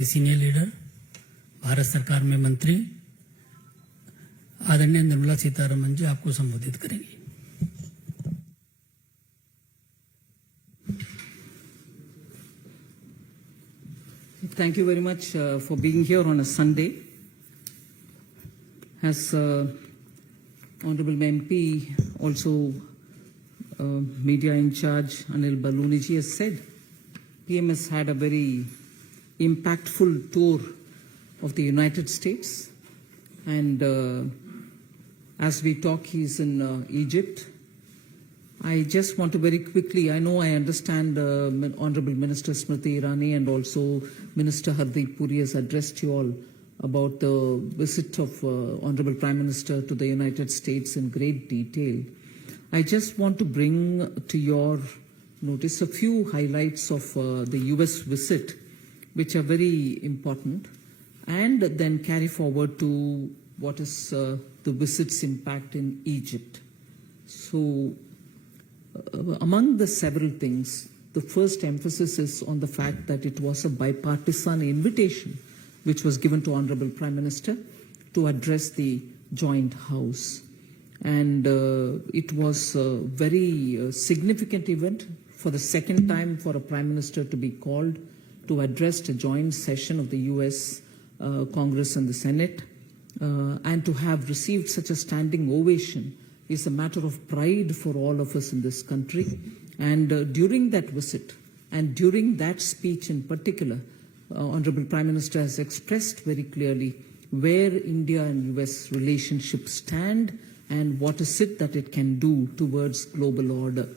Senior leader, Bharat सरकार में मंत्री आदरणीय निर्मला सीतारमन जी आपको संबोधित करेंगी। Thank you very much for being here on a Sunday. As Honorable MP, also media in charge, Anil Baluniji has said, PM has had a very impactful tour of the United States. And as we talk, he's in Egypt. I just want to very quickly, I understand Honorable Minister Smt Irani and also Minister Hardeep Puri has addressed you all about the visit of Honorable Prime Minister to the United States in great detail. I just want to bring to your notice a few highlights of the US visit, which are very important, and then carry forward to what is the visit's impact in Egypt. So, among the several things, the first emphasis is on the fact that it was a bipartisan invitation which was given to Honorable Prime Minister to address the Joint House. And it was a very significant event for the second time for a Prime Minister to be called to address a joint session of the US Congress and the Senate, and to have received such a standing ovation is a matter of pride for all of us in this country. And during that visit and during that speech in particular, Honorable Prime Minister has expressed very clearly where India and US relationships stand and what is it that it can do towards global order.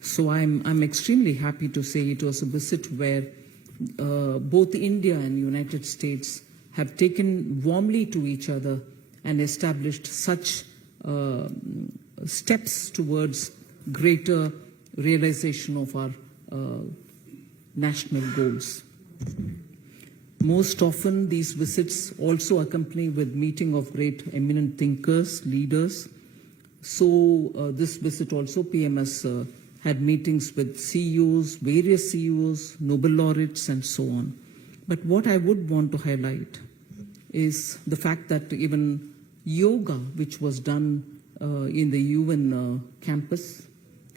So I'm extremely happy to say it was a visit where both India and United States have taken warmly to each other and established such steps towards greater realization of our national goals. Most often these visits also accompany with meeting of great eminent thinkers, leaders. So this visit also PM has had meetings with CEOs, various CEOs, Nobel laureates and so on. But what I would want to highlight is the fact that even yoga, which was done in the UN campus,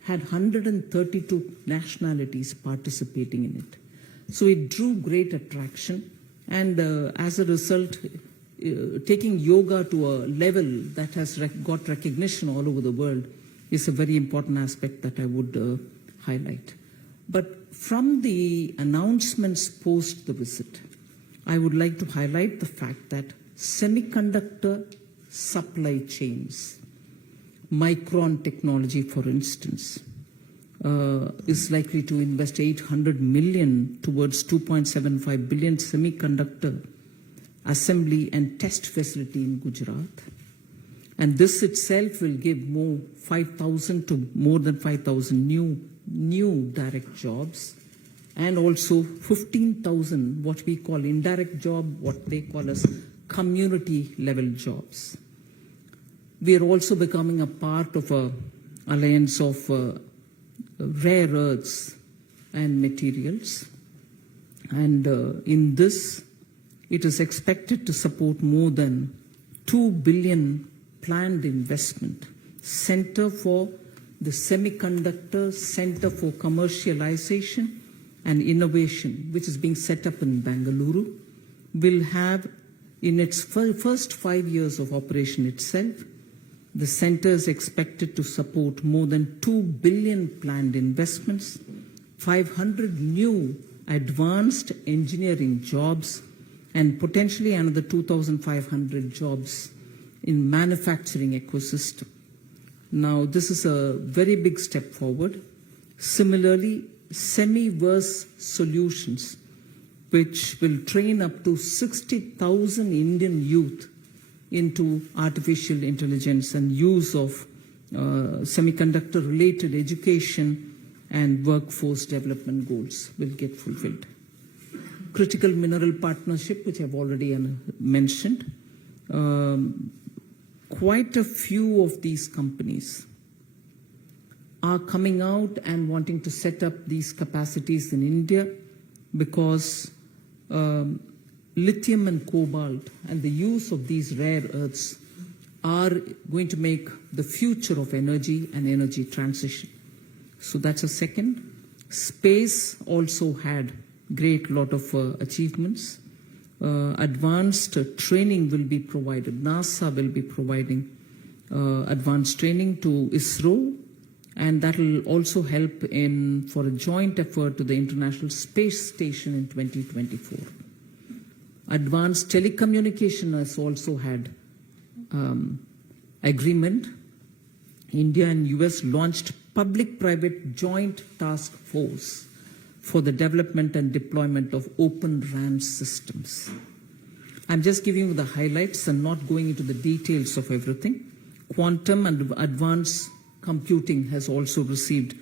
had 132 nationalities participating in it. So it drew great attraction, and as a result, taking yoga to a level that has got recognition all over the world is a very important aspect that I would highlight. But from the announcements post the visit, I would like to highlight the fact that semiconductor supply chains, Micron technology, for instance, is likely to invest $800 million towards 2.75 billion semiconductor assembly and test facility in Gujarat. And this itself will give more 5,000 to more than 5,000 new direct jobs, and also 15,000 what we call indirect job, what they call as community level jobs. We are also becoming a part of an alliance of rare earths and materials. And in this, it is expected to support more than 2 billion planned investment. Center for the Semiconductor Center for Commercialization and Innovation, which is being set up in Bengaluru, will have in its first 5 years of operation itself, the center is expected to support more than 2 billion planned investments, 500 new advanced engineering jobs, and potentially another 2,500 jobs in manufacturing ecosystem. Now, this is a very big step forward. Similarly, Semiverse Solutions, which will train up to 60,000 Indian youth into artificial intelligence and use of semiconductor-related education and workforce development goals will get fulfilled. Critical mineral partnership, which I've already mentioned. Quite a few of these companies are coming out and wanting to set up these capacities in India because lithium and cobalt and the use of these rare earths are going to make the future of energy and energy transition. So that's a second. Space also had great lot of achievements. Advanced training will be provided. NASA will be providing advanced training to ISRO, and that will also help for a joint effort to the International Space Station in 2024. Advanced telecommunication has also had agreement. India and US launched public-private joint task force for the development and deployment of open RAN systems. I'm just giving you the highlights and not going into the details of everything. Quantum and advanced computing has also received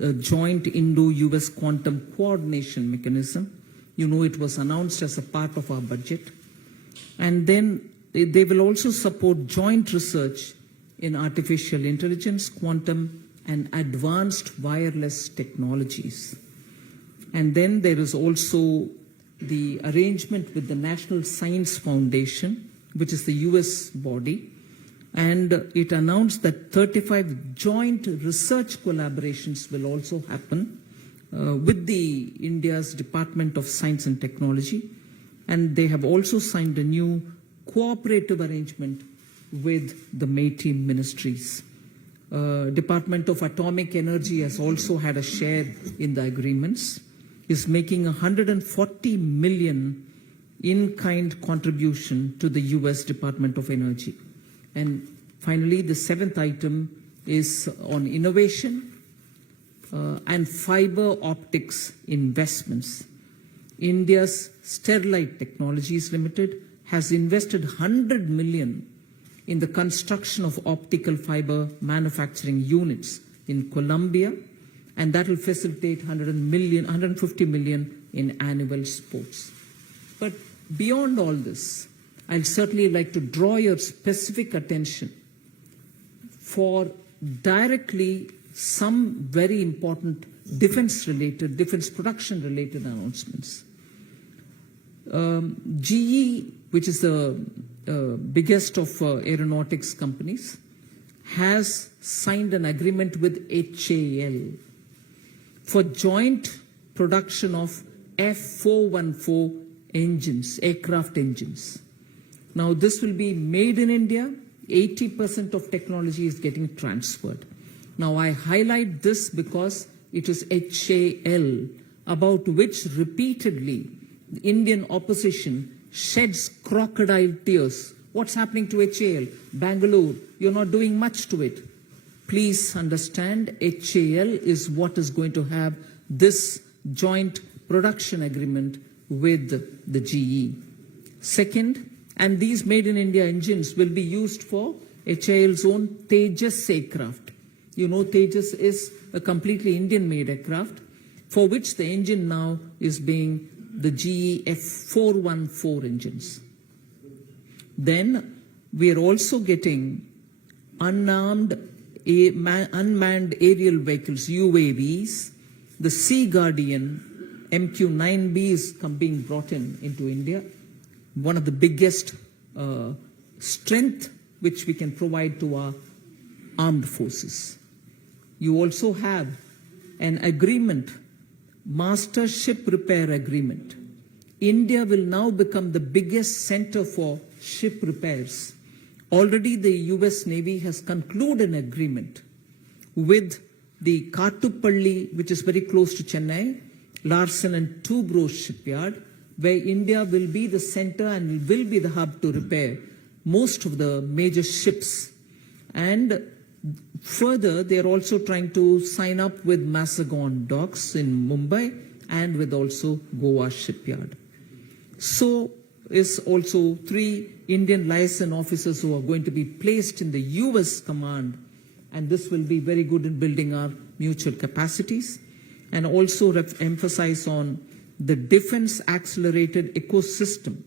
a joint Indo-US quantum coordination mechanism. You know, it was announced as a part of our budget. And then they will also support joint research in artificial intelligence, quantum, and advanced wireless technologies. And then there is also the arrangement with the National Science Foundation, which is the US body, and it announced that 35 joint research collaborations will also happen with the India's Department of Science and Technology, and they have also signed a new cooperative arrangement with the METI ministries. Department of Atomic Energy has also had a share in the agreements, is making 140 million in-kind contribution to the US Department of Energy. And finally, the seventh item is on innovation and fiber optics investments. India's Sterlite Technologies Limited has invested 100 million in the construction of optical fiber manufacturing units in Colombia, and that will facilitate 150 million in annual sports. But beyond all this, I'd certainly like to draw your specific attention for directly some very important defense production-related announcements. GE, which is the biggest of aeronautics companies, has signed an agreement with HAL for joint production of F414 engines, aircraft engines. Now, this will be made in India. 80% of technology is getting transferred. Now, I highlight this because it is HAL, about which repeatedly the Indian opposition sheds crocodile tears. What's happening to HAL? Bangalore, you're not doing much to it. Please understand, HAL is what is going to have this joint production agreement with the GE. Second, and these made in India engines will be used for HAL's own Tejas aircraft. You know, Tejas is a completely Indian made aircraft for which the engine now is being the GE F414 engines. Then we are also getting unmanned aerial vehicles, UAVs. The Sea Guardian MQ-9B is being brought into India. One of the biggest strength which we can provide to our armed forces. You also have an agreement, Master Ship Repair Agreement. India will now become the biggest center for ship repairs. Already the US Navy has concluded an agreement with the Kattupalli, which is very close to Chennai, Larsen and Toubro shipyard, where India will be the center and will be the hub to repair most of the major ships. And further, they are also trying to sign up with Mazagon Docks in Mumbai and with also Goa shipyard. So is also 3 Indian liaison officers who are going to be placed in the US command, and this will be very good in building our mutual capacities, and also emphasize on the Defense Accelerated Ecosystem,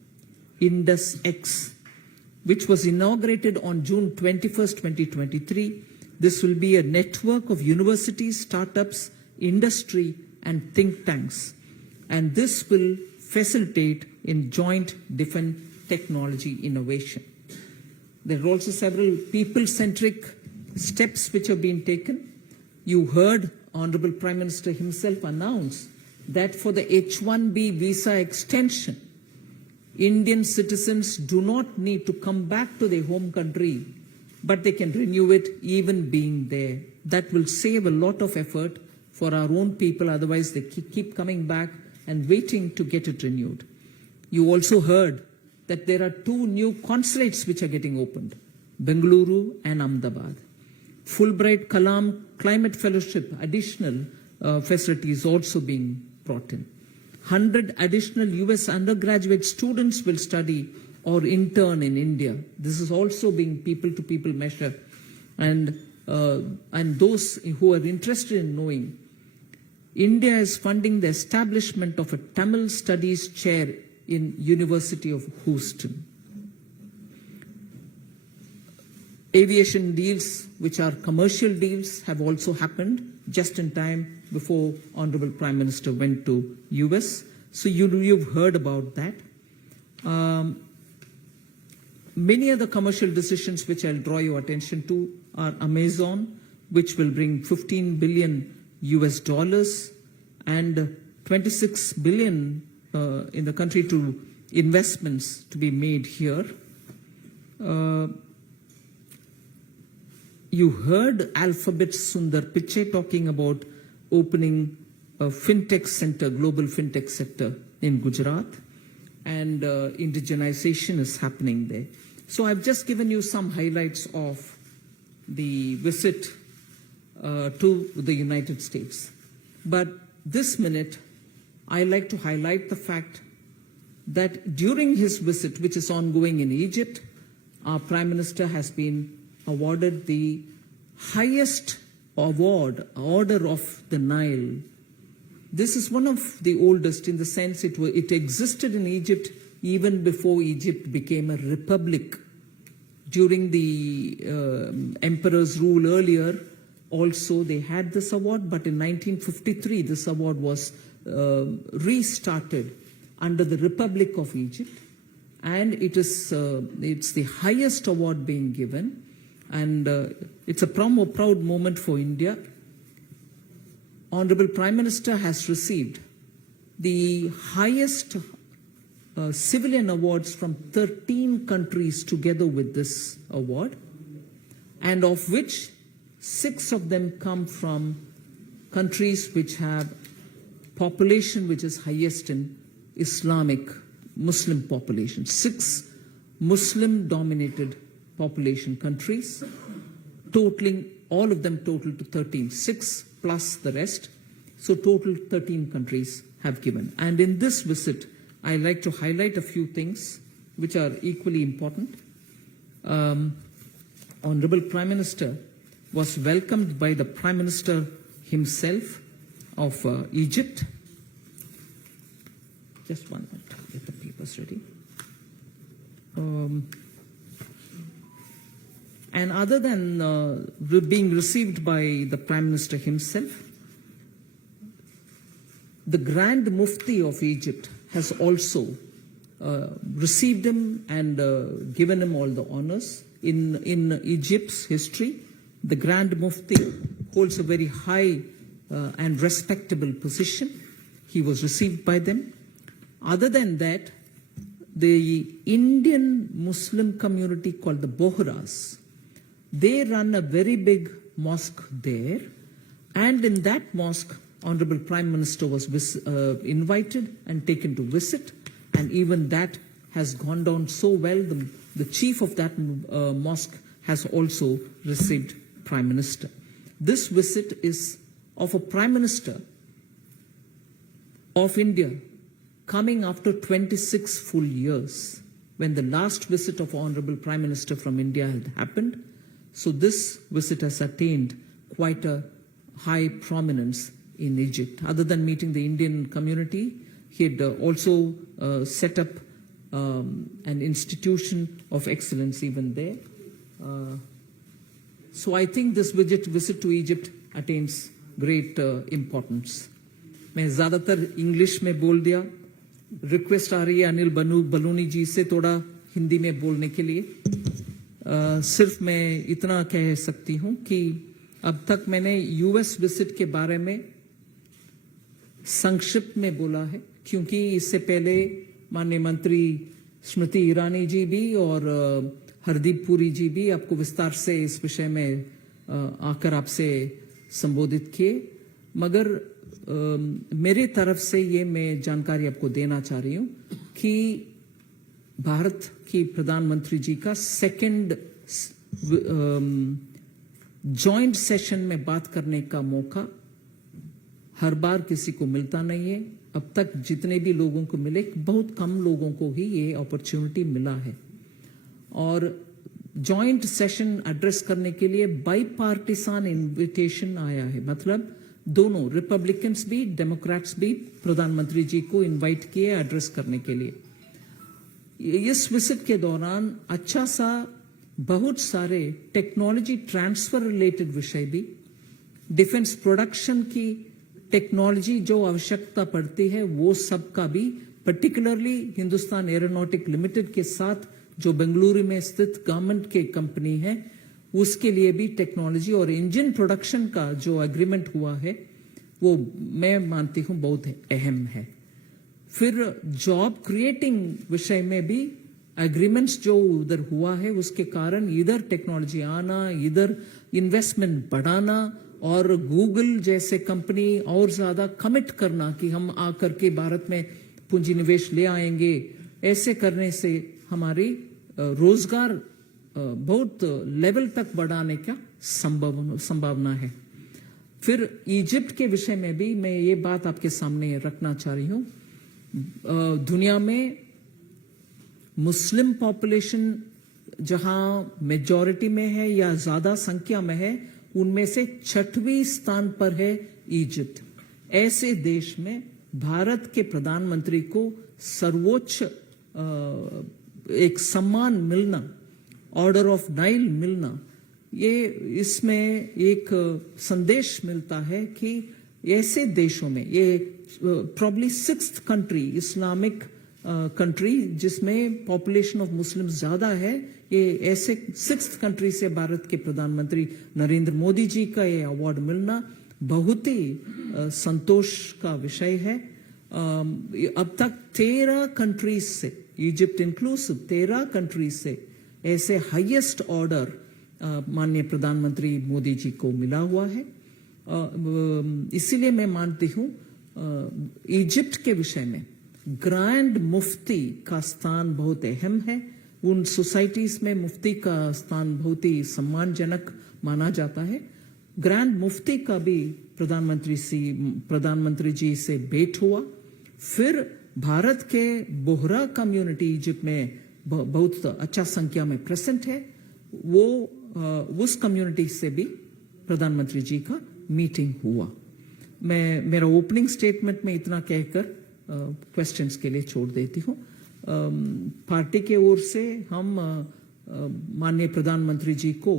IndusX, which was inaugurated on June 21st, 2023. This will be a network of universities, startups, industry, and think tanks. And this will facilitate in joint defense technology innovation. There are also several people-centric steps which have been taken. You heard Honorable Prime Minister himself announce that for the H-1B visa extension, Indian citizens do not need to come back to their home country, but they can renew it even being there. That will save a lot of effort for our own people, otherwise they keep coming back and waiting to get it renewed. You also heard that there are 2 new consulates which are getting opened, Bengaluru and Ahmedabad. Fulbright Kalam Climate Fellowship, additional facilities also being brought in. 100 additional US undergraduate students will study or intern in India. This is also being people-to-people measure. And those who are interested in knowing, India is funding the establishment of a Tamil Studies chair in University of Houston. Aviation deals, which are commercial deals, have also happened just in time before Honorable Prime Minister went to US. So you've heard about that. Many other commercial decisions which I'll draw your attention to are Amazon, which will bring $15 billion and 26 billion in the country to investments to be made here. You heard Alphabet Sundar Pichai talking about opening a fintech center, global fintech sector in Gujarat, and indigenization is happening there. So I've just given you some highlights of the visit to the United States. But this minute, I like to highlight the fact that during his visit, which is ongoing in Egypt, our Prime Minister has been awarded the highest award, Order of the Nile. This is one of the oldest in the sense it existed in Egypt even before Egypt became a republic. During the emperor's rule earlier, also they had this award, but in 1953 this award was restarted under the Republic of Egypt, and it's the highest award being given, and it's a proud moment for India. Honorable Prime Minister has received the highest civilian awards from 13 countries together with this award, and of which 6 of them come from countries which have population which is highest in Islamic Muslim population. 6 Muslim-dominated population countries, totaling, all of them total to 13, 6 plus the rest, so total 13 countries have given. And in this visit, I like to highlight a few things which are equally important. Honorable Prime Minister was welcomed by the Prime Minister himself of Egypt. Just one minute, get the papers ready. And other than being received by the Prime Minister himself, the Grand Mufti of Egypt has also received him and given him all the honors. In Egypt's history, the Grand Mufti holds a very high and respectable position. He was received by them. Other than that, the Indian Muslim community called the Bohras, they run a very big mosque there, and in that mosque, Honorable Prime Minister was invited and taken to visit, and even that has gone down so well. The chief of that mosque has also received Prime Minister. This visit is of a Prime Minister of India coming after 26 full years, when the last visit of Honorable Prime Minister from India had happened. So this visit has attained quite a high prominence in Egypt. Other than meeting the Indian community, he had also set up an institution of excellence even there. So I think this visit to Egypt attains great importance. मैं ज़्यादातर English में बोल दिया, request आ रही है अनिल बलूनी जी से थोड़ा हिंदी में बोलने के लिए। सिर्फ मैं इतना कह सकती हूं कि अब तक मैंने यूएस विजिट के बारे में संक्षिप्त में बोला है, क्योंकि इससे पहले माननीय मंत्री स्मृति ईरानी जी भी और हरदीप पुरी जी भी आपको विस्तार से इस विषय में आकर आपसे संबोधित किए, मगर मेरे तरफ से ये मैं जानकारी आपको देना चाह रही हूं कि भारत की प्रधानमंत्री जी का सेकंड जॉइंट सेशन में बात करने का मौका हर बार किसी को मिलता नहीं है। अब तक जितने भी लोगों को मिले, बहुत कम लोगों को ही ये अपॉर्चुनिटी मिला है। और जॉइंट सेशन एड्रेस करने के लिए बाईपार्टिसान इनविटेशन आया है, मतलब दोनों रिपब्लिकन्स भी डेमोक्रेट्स भी प्रधानमंत्री जी को इनवाइट किए एड्रेस करने के लिए। इस विजिट के दौरान अच्छा सा बहुत सारे टेक्नोलॉजी ट्रांसफर रिलेटेड विषय भी, डिफेंस प्रोडक्शन की टेक्नोलॉजी जो आवश्यकता पड़ती है वो सब का भी, पर्टिकुलरली हिंदुस्तान एरोनॉटिक लिमिटेड के साथ जो बेंगलुरु में स्थित गवर्नमेंट के कंपनी है, उसके लिए भी टेक्नोलॉजी और इंजन प्रोडक्शन का जो एग्रीमेंट हुआ है वो मैं मानती हूं बहुत अहम है। फिर जॉब क्रिएटिंग विषय में भी एग्रीमेंट्स जो उधर हुआ है, उसके कारण इधर टेक्नोलॉजी आना, इधर इन्वेस्टमेंट बढ़ाना और गूगल जैसे कंपनी और ज्यादा कमिट करना कि हम आकर के भारत में पूंजी निवेश ले आएंगे, ऐसे करने से हमारी रोजगार बहुत लेवल तक बढ़ाने का संभावना है। फिर इजिप्ट के विषय में भी मैं ये बात आपके सामने रखना चाह रही हूं। दुनिया में मुस्लिम पॉपुलेशन जहां मेजॉरिटी में है या ज्यादा संख्या में है, उनमें से 6वें स्थान पर है इजिप्ट। ऐसे देश में भारत के प्रधानमंत्री को सर्वोच्च एक सम्मान मिलना, ऑर्डर ऑफ नाइल मिलना, ये इसमें एक संदेश मिलता है कि ऐसे देशों में, ये probably 6th country, Islamic country जिसमें पॉपुलेशन ऑफ मुस्लिम्स ज्यादा है, ये ऐसे 6th कंट्री से भारत के प्रधानमंत्री नरेंद्र मोदी जी का ये अवार्ड मिलना बहुत ही संतोष का विषय है। अब तक 13 कंट्रीज से, इजिप्ट इंक्लूसिव 13 कंट्रीज से ऐसे हाईएस्ट ऑर्डर माननीय प्रधानमंत्री मोदी जी को मिला हुआ है। इसीलिए मैं मानती हूं इजिप्ट के विषय में ग्रैंड मुफ्ती का स्थान बहुत अहम है। उन सोसाइटीज में मुफ्ती का स्थान बहुत ही सम्मानजनक माना जाता है। ग्रैंड मुफ्ती का भी प्रधानमंत्री जी से भेंट हुआ। फिर भारत के बोहरा कम्युनिटी इजिप्ट में बहुत अच्छा संख्या में प्रेजेंट है, वो उस कम्युनिटी से भी प्रधानमंत्री जी का मीटिंग हुआ। मैं मेरा ओपनिंग स्टेटमेंट में इतना कहकर क्वेश्चंस के लिए छोड़ देती हूं। पार्टी के ओर से हम माननीय प्रधानमंत्री जी को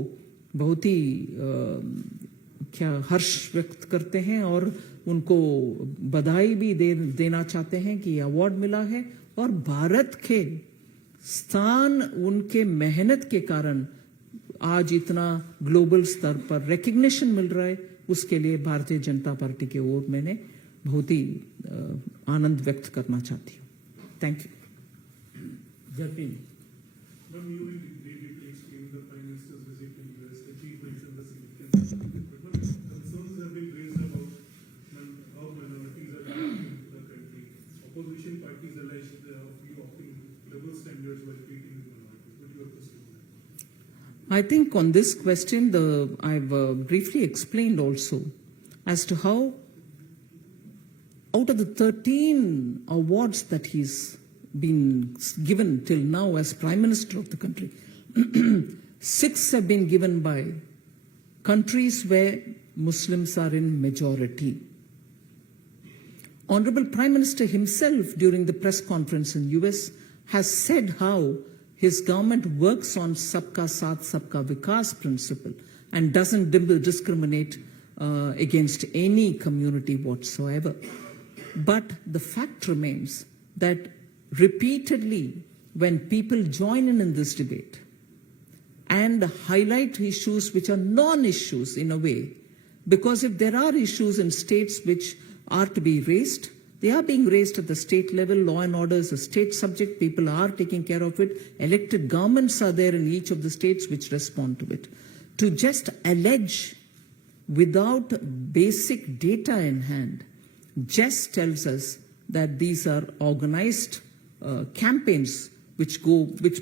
बहुत ही हर्ष व्यक्त करते हैं और उनको बधाई भी देना चाहते हैं कि अवार्ड मिला है और भारत के स्थान उनके मेहनत के कारण आज इतना ग्लोबल स्तर पर रिकग्निशन मिल रहा है। उसके लिए भारतीय जनता पार्टी के ओर मैंने बहुत ही आनंद व्यक्त करना चाहती हूँ। Thank you. Jatin, Ma'am, you will briefly explain the Prime Minister's visit in US, achievements and the significance. But concerns have been raised about how minorities are treated in the country. Opposition parties allege they are offering double standards while treating minorities. What do you have to say on that? I think on this question, I've briefly explained also as to how out of the 13 awards that he's been given till now as Prime Minister of the country, 6 have been given by countries where Muslims are in majority. Honorable Prime Minister himself during the press conference in US has said how his government works on Sabka Saath Sabka Vikas principle and doesn't discriminate against any community whatsoever. But the fact remains that repeatedly, when people join in this debate and highlight issues which are non-issues in a way, because if there are issues in states which are to be raised, they are being raised at the state level. Law and order is a state subject. People are taking care of it. Elected governments are there in each of the states which respond to it. To just allege without basic data in hand just tells us that these are organized campaigns which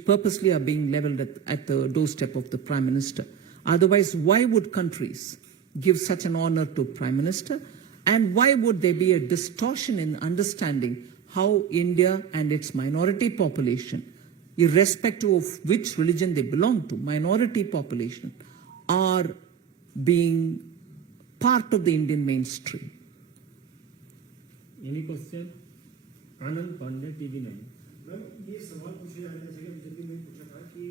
purposely are being leveled at the doorstep of the Prime Minister. Otherwise, why would countries give such an honor to Prime Minister? And why would there be a distortion in understanding how India and its minority population, irrespective of which religion they belong to, minority population, are being part of the Indian mainstream? Any question? Anand Pandey, TV9. Ma'am ये सवाल पूछे जाने जैसे कि BJP ने पूछा था कि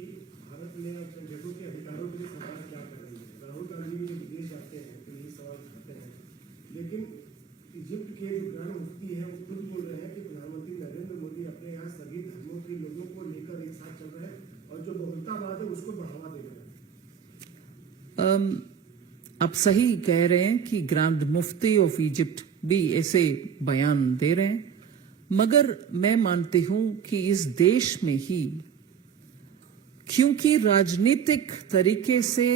भारत में जनता के अधिकारों के लिए सरकार क्या कर रही है। राहुल गांधी भी जब विदेश जाते हैं तो ये सवाल करते हैं, लेकिन इजिप्ट के जो ग्रांड मुफ्ती हैं वो खुद बोल रहे हैं कि प्रधानमंत्री नरेंद्र मोदी अपने यहाँ सभी धर्मों के लोगों को लेकर एक साथ चल रहे हैं और जो बहुलतावाद है उसको बढ़ावा दे रहे हैं। आप सही कह रहे हैं कि ग्रांड मुफ्ती ऑफ इजिप्ट भी ऐसे बयान दे रहे हैं, मगर मैं मानती हूं कि इस देश में ही क्योंकि राजनीतिक तरीके से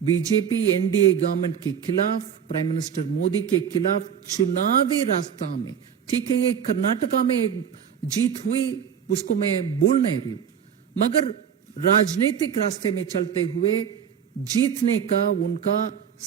बीजेपी एनडीए गवर्नमेंट के खिलाफ, प्राइम मिनिस्टर मोदी के खिलाफ चुनावी रास्ता में, ठीक है ये कर्नाटका में एक जीत हुई उसको मैं बोल नहीं रही हूं, मगर राजनीतिक रास्ते में चलते हुए जीतने का उनका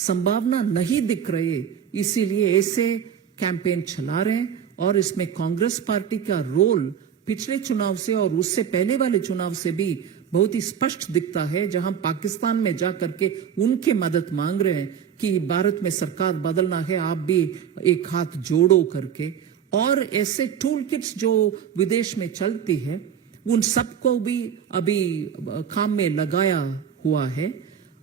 संभावना नहीं दिख रही, इसीलिए ऐसे कैंपेन चला रहे हैं। और इसमें कांग्रेस पार्टी का रोल पिछले चुनाव से और उससे पहले वाले चुनाव से भी बहुत ही स्पष्ट दिखता है, जहां पाकिस्तान में जाकर के उनके मदद मांग रहे हैं कि भारत में सरकार बदलना है, आप भी एक हाथ जोड़ो करके। और ऐसे टूल किट्स जो विदेश में चलती है उन सबको भी अभी काम में लगाया हुआ है।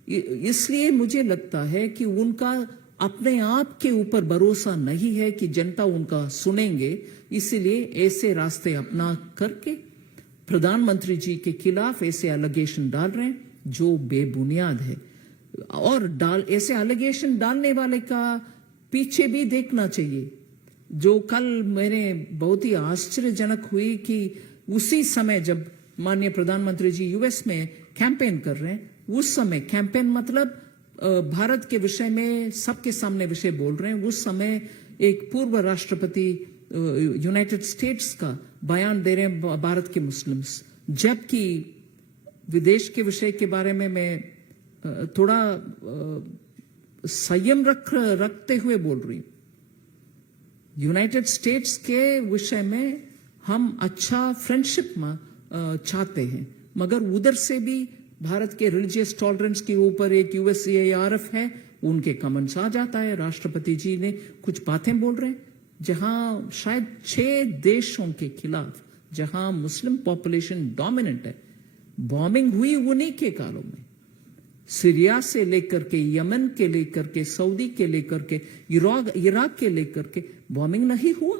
इसलिए मुझे लगता है कि उनका अपने आप के ऊपर भरोसा नहीं है कि जनता उनका सुनेंगे, इसीलिए ऐसे रास्ते अपना करके प्रधानमंत्री जी के खिलाफ ऐसे एलिगेशन डाल रहे हैं जो बेबुनियाद है। और ऐसे एलिगेशन डालने वाले का पीछे भी देखना चाहिए। जो कल मेरे बहुत ही आश्चर्यजनक हुई कि उसी समय जब माननीय प्रधानमंत्री जी यूएस में कैंपेन कर रहे हैं, उस समय कैंपेन मतलब भारत के विषय में सबके सामने विषय बोल रहे हैं, उस समय एक पूर्व राष्ट्रपति यूनाइटेड स्टेट्स का बयान दे रहे हैं भारत के मुस्लिम्स, जबकि विदेश के विषय के बारे में मैं थोड़ा संयम रखते हुए बोल रही हूं। यूनाइटेड स्टेट्स के विषय में हम अच्छा फ्रेंडशिप चाहते हैं, मगर उधर से भी भारत के रिलीजियस टॉलरेंस के ऊपर एक यूएससीआरएफ है, उनके कमेंट्स आ जाता है। राष्ट्रपति जी ने कुछ बातें बोल रहे हैं जहां शायद 6 देशों के खिलाफ जहां मुस्लिम पॉपुलेशन डोमिनेंट है, बॉम्बिंग हुई उन्हीं के कालों में, सीरिया से लेकर के यमन के लेकर के सऊदी के लेकर के इराक के लेकर के बॉम्बिंग नहीं हुआ।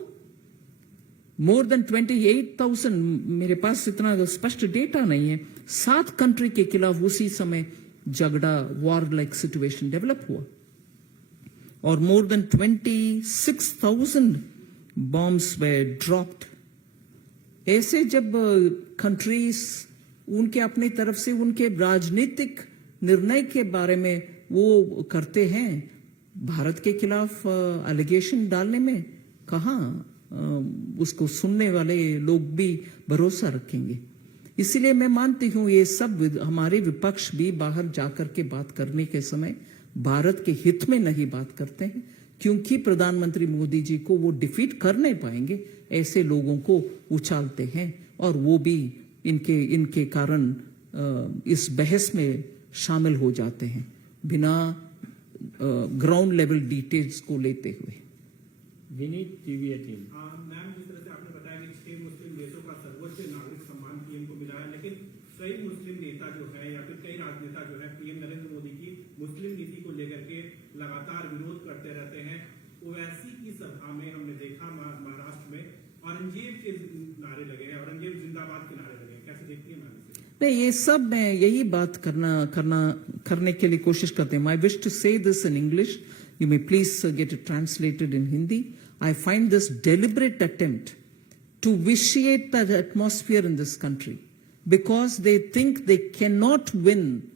मोर देन 28,000, मेरे पास इतना स्पष्ट डेटा नहीं है, 7 कंट्री के खिलाफ उसी समय झगड़ा, वॉर लाइक सिचुएशन डेवलप हुआ और मोर देन 26,000 बॉम्ब्स वे ड्रॉप्ड। ऐसे जब कंट्रीज उनके अपनी तरफ से उनके राजनीतिक निर्णय के बारे में वो करते हैं, भारत के खिलाफ एलिगेशन डालने में कहां उसको सुनने वाले लोग भी भरोसा रखेंगे। इसलिए मैं मानती हूं ये सब हमारे विपक्ष भी बाहर जाकर के बात करने के समय भारत के हित में नहीं बात करते हैं, क्योंकि प्रधानमंत्री मोदी जी को वो डिफीट कर नहीं पाएंगे, ऐसे लोगों को उछालते हैं और वो भी इनके कारण इस बहस में शामिल हो जाते हैं बिना ग्राउंड लेवल डिटेल्स को लेते हुए। विनीत, TV18। मैम, जिस तरह से आपने बताया कि 6 मुस्लिम देशों का सर्वोच्च नागरिक सम्मान पीएम को मिला है, लेकिन कई मुस्लिम नेता जो है या फिर कई राजनेता जो है पीएम नरेंद्र मोदी की मुस्लिम नीति को लेकर के लगातार विरोध करते रहते हैं। ओवैसी की सभा में हमने देखा महाराष्ट्र में, औरंगजेब के नारे लगे, औरंगजेब जिंदाबाद के नारे लगे, कैसे देखती है मैम इसे? नहीं, ये सब मैं यही बात करने के लिए कोशिश करते हैं. I wish to say this in English. You may please get it translated in Hindi. I find this deliberate attempt to vitiate the atmosphere in this country because they think they cannot win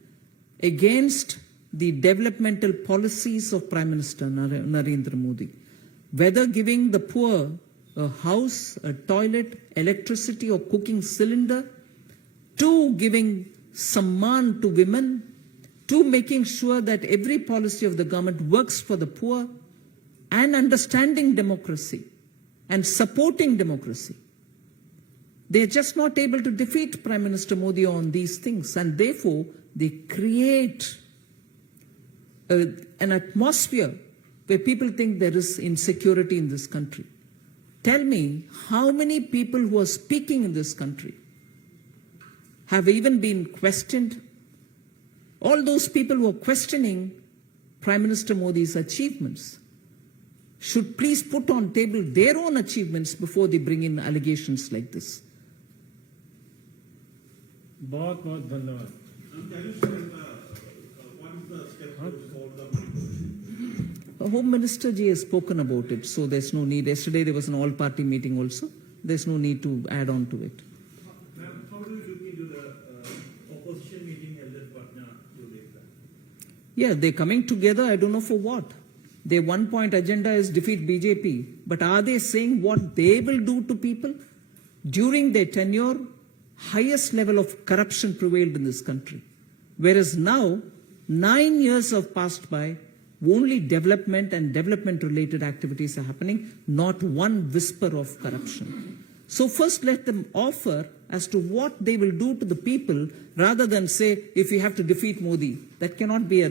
against the developmental policies of Prime Minister Narendra Modi. Whether giving the poor a house, a toilet, electricity or cooking cylinder, to giving samman to women, to making sure that every policy of the government works for the poor, and understanding democracy and supporting democracy. They are just not able to defeat Prime Minister Modi on these things, and therefore they create an atmosphere where people think there is insecurity in this country. Tell me, how many people who are speaking in this country have even been questioned? All those people who are questioning Prime Minister Modi's achievements should please put on table their own achievements before they bring in allegations like this. बहुत बहुत धन्यवाद. Can you share what is the step for the money? The Home Minister ji has spoken about it, so there's no need. Yesterday there was an all-party meeting also. There's no need to add on to it. Ma'am, how do you look into the opposition meeting held at Patna 2 days back? Yeah, they're coming together. I don't know for what. Their one-point agenda is defeat BJP. But are they saying what they will do to people? During their tenure, highest level of corruption prevailed in this country. Whereas now, 9 years have passed by, only development and development-related activities are happening, not one whisper of corruption. So first let them offer as to what they will do to the people rather than say, if you have to defeat Modi. That cannot be a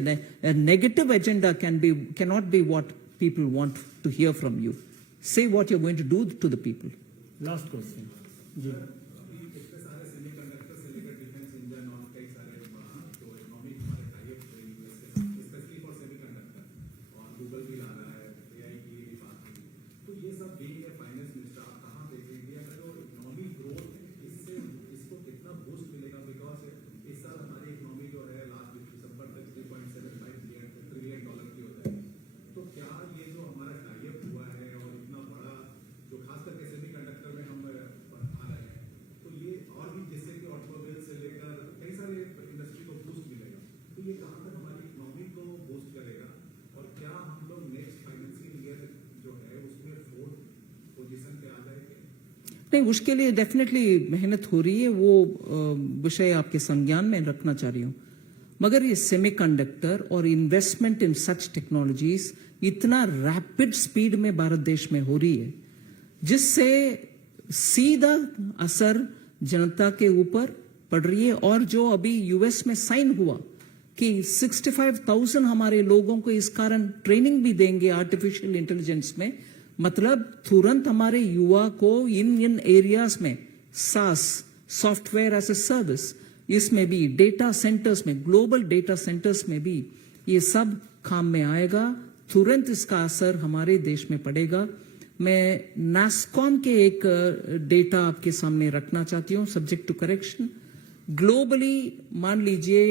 negative agenda, cannot be what people want to hear from you. Say what you're going to do to the people. Last question. जी. नहीं, उसके लिए definitely मेहनत हो रही है. वो विषय आपके संज्ञान में रखना चाह रही हूँ. मगर ये सेमीकंडक्टर और इन्वेस्टमेंट इन सच टेक्नोलॉजीज इतना रैपिड स्पीड में भारत देश में हो रही है, जिससे सीधा असर जनता के ऊपर पड़ रही है. और जो अभी यूएस में साइन हुआ कि 65,000 हमारे लोगों को इस कारण ट्रेनिंग भी देंगे आर्टिफिशियल इंटेलिजेंस में, मतलब तुरंत हमारे युवा को इन एरियाज में सास, सॉफ्टवेयर एज ए सर्विस, इसमें भी डेटा सेंटर्स में, ग्लोबल डेटा सेंटर्स में भी ये सब काम में आएगा. तुरंत इसका असर हमारे देश में पड़ेगा. मैं नास्कॉम के एक डेटा आपके सामने रखना चाहती हूँ, सब्जेक्ट टू करेक्शन. ग्लोबली मान लीजिए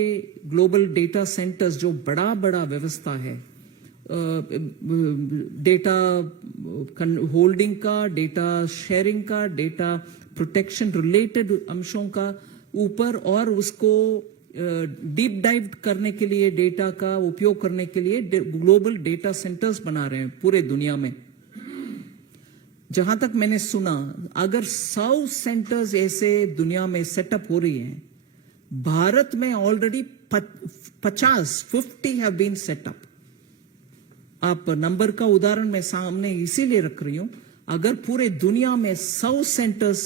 ग्लोबल डेटा सेंटर्स जो बड़ा बड़ा व्यवस्था है, डेटा होल्डिंग का, डेटा शेयरिंग का, डेटा प्रोटेक्शन रिलेटेड अंशों का ऊपर, और उसको डीप डाइव करने के लिए, डेटा का उपयोग करने के लिए ग्लोबल डेटा सेंटर्स बना रहे हैं पूरे दुनिया में. जहां तक मैंने सुना, अगर 100 सेंटर्स ऐसे दुनिया में सेटअप हो रही हैं, भारत में ऑलरेडी 50 हैव बीन सेटअप. आप नंबर का उदाहरण मैं सामने इसीलिए रख रही हूं, अगर पूरे दुनिया में 100 सेंटर्स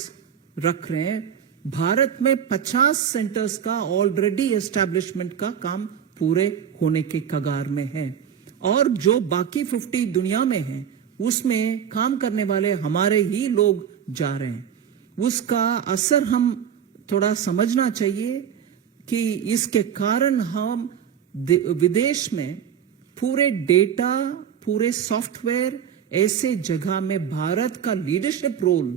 रख रहे हैं, भारत में 50 सेंटर्स का ऑलरेडी एस्टैब्लिशमेंट का काम पूरे होने के कगार में है. और जो बाकी 50 दुनिया में हैं, उसमें काम करने वाले हमारे ही लोग जा रहे हैं. उसका असर हम थोड़ा समझना चाहिए कि इसके कारण हम विदेश में पूरे डेटा, पूरे सॉफ्टवेयर ऐसे जगह में भारत का लीडरशिप रोल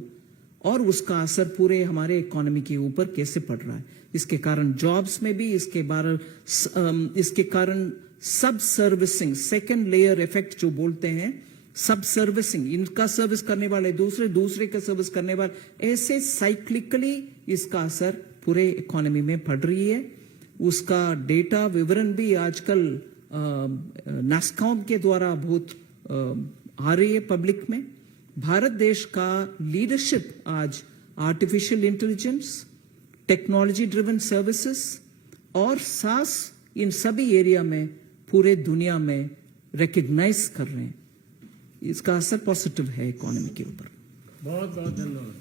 और उसका असर पूरे हमारे इकोनॉमी के ऊपर कैसे पड़ रहा है। इसके कारण जॉब्स में भी, इसके कारण सब सर्विसिंग, सेकंड लेयर इफेक्ट जो बोलते हैं, सब सर्विसिंग, इनका सर्विस करने वाले दूसरे का सर्विस करने वाले, ऐसे साइक्लिकली इसका असर पूरे इकोनॉमी में पड़ रही है। उसका डेटा विवरण भी आजकल नास्कॉम के द्वारा बहुत आ रही है पब्लिक में। भारत देश का लीडरशिप आज artificial intelligence, technology driven services और सास, इन सभी एरिया में पूरे दुनिया में रिकग्नाइज कर रहे हैं। इसका असर पॉजिटिव है इकोनॉमी के ऊपर। बहुत बहुत धन्यवाद।